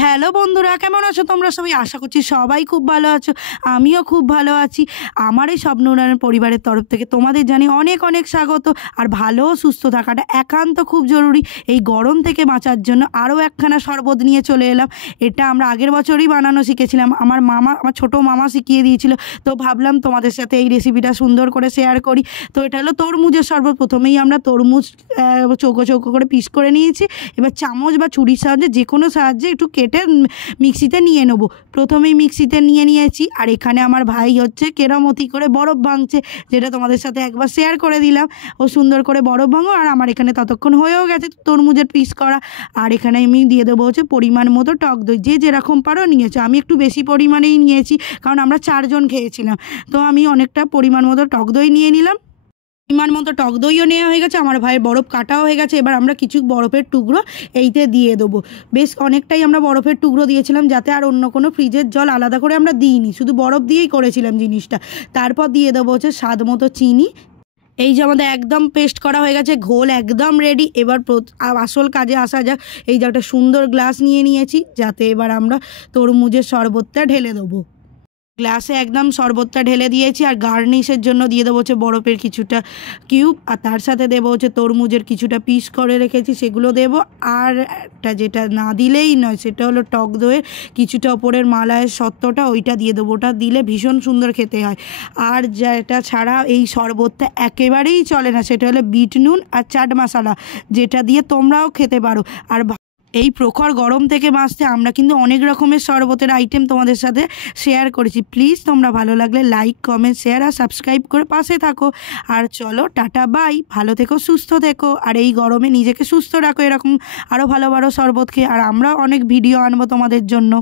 Hello বন্ধুরা, কেমন আছো তোমরা সবাই? আশা করছি সবাই খুব ভালো আছো, আমিও খুব ভালো আছি। আমার এই স্বপ্ন উন্নয়ন পরিবারের তরফ থেকে তোমাদের জানি অনেক অনেক স্বাগত। আর ভালো সুস্থ থাকাটা একান্ত খুব জরুরি। এই গরম থেকে বাঁচার জন্য আরও একখানা শরবত নিয়ে চলে এলাম। এটা আমরা আগের বছরই বানানো শিখেছিলাম, আমার ছোটো মামা শিখিয়ে দিয়েছিল। তো ভাবলাম তোমাদের সাথে এই রেসিপিটা সুন্দর করে শেয়ার করি। তো এটা হলো তরমুজের শরবত। প্রথমেই আমরা তরমুজ চৌকো চৌকো করে পিস করে নিয়েছি। এবার চামচ বা ছুরির সাহায্যে যে কোনো সাহায্যে একটু কেটে মিক্সিতে নিয়ে নেব। প্রথমেই মিক্সিতে নিয়ে নিয়েছি। আর এখানে আমার ভাই হচ্ছে কেরামতি করে বরফ ভাঙছে, যেটা তোমাদের সাথে একবার শেয়ার করে দিলাম। ও সুন্দর করে বরফ ভাঙো, আর আমার এখানে ততক্ষণ হয়েও গেছে তরমুজের পিস করা। আর এখানে আমি দিয়ে দেবো হচ্ছে পরিমাণ মতো টক দই, যে যেরকম পারো নিয়েছো। আমি একটু বেশি পরিমাণেই নিয়েছি, কারণ আমরা 4 জন খেয়েছিলাম। তো আমি অনেকটা পরিমাণ মতো টক দই নিয়ে নিলাম। পরিমাণ মতো টক দইও নেওয়া হয়ে গেছে, আমার ভাইয়ের বরফ কাটাও হয়ে গেছে। এবার আমরা কিছু বরফের টুকরো এইতে দিয়ে দেবো। বেশ অনেকটাই আমরা বরফের টুকরো দিয়েছিলাম, যাতে আর অন্য কোনো ফ্রিজের জল আলাদা করে আমরা দিইনি, শুধু বরফ দিয়েই করেছিলাম জিনিসটা। তারপর দিয়ে দেবো হচ্ছে স্বাদ মতো চিনি। এই যে আমাদের একদম পেস্ট করা হয়ে গেছে, ঘোল একদম রেডি। এবার আসল কাজে আসা যাক। এই যে একটা সুন্দর গ্লাস নিয়ে নিয়েছি, যাতে এবার আমরা তরমুজের শরবতটা ঢেলে দেবো। গ্লাসে একদম শরবতটা ঢেলে দিয়েছি। আর গার্নিশের জন্য দিয়ে দেবো হচ্ছে বরফের কিছুটা কিউব, আর তার সাথে দেবো হচ্ছে তরমুজের কিছুটা পিস করে রেখেছি, সেগুলো দেবো। আর একটা যেটা না দিলেই নয়, সেটা হলো টক দইয়ের কিছুটা ওপরের মালাইয়ের সত্ত্বটা, ওইটা দিয়ে দেবো। ওটা দিলে ভীষণ সুন্দর খেতে হয়। আর যেটা ছাড়া এই শরবতটা একেবারেই চলে না, সেটা হলো বিট নুন আর চাট মশলা, যেটা দিয়ে তোমরাও খেতে পারো। আর এই প্রখর গরম থেকে বাঁচতে আমরা কিন্তু অনেক রকমের শরবতের আইটেম তোমাদের সাথে শেয়ার করেছি। প্লিজ তোমরা ভালো লাগলে লাইক, কমেন্ট, শেয়ার আর সাবস্ক্রাইব করে পাশে থাকো। আর চলো টাটা বাই, ভালো থেকো, সুস্থ থেকো। আর এই গরমে নিজেকে সুস্থ রাখো, এরকম আরও ভালো ভালো শরবত খেয়ে। আর আমরা অনেক ভিডিও আনবো তোমাদের জন্য।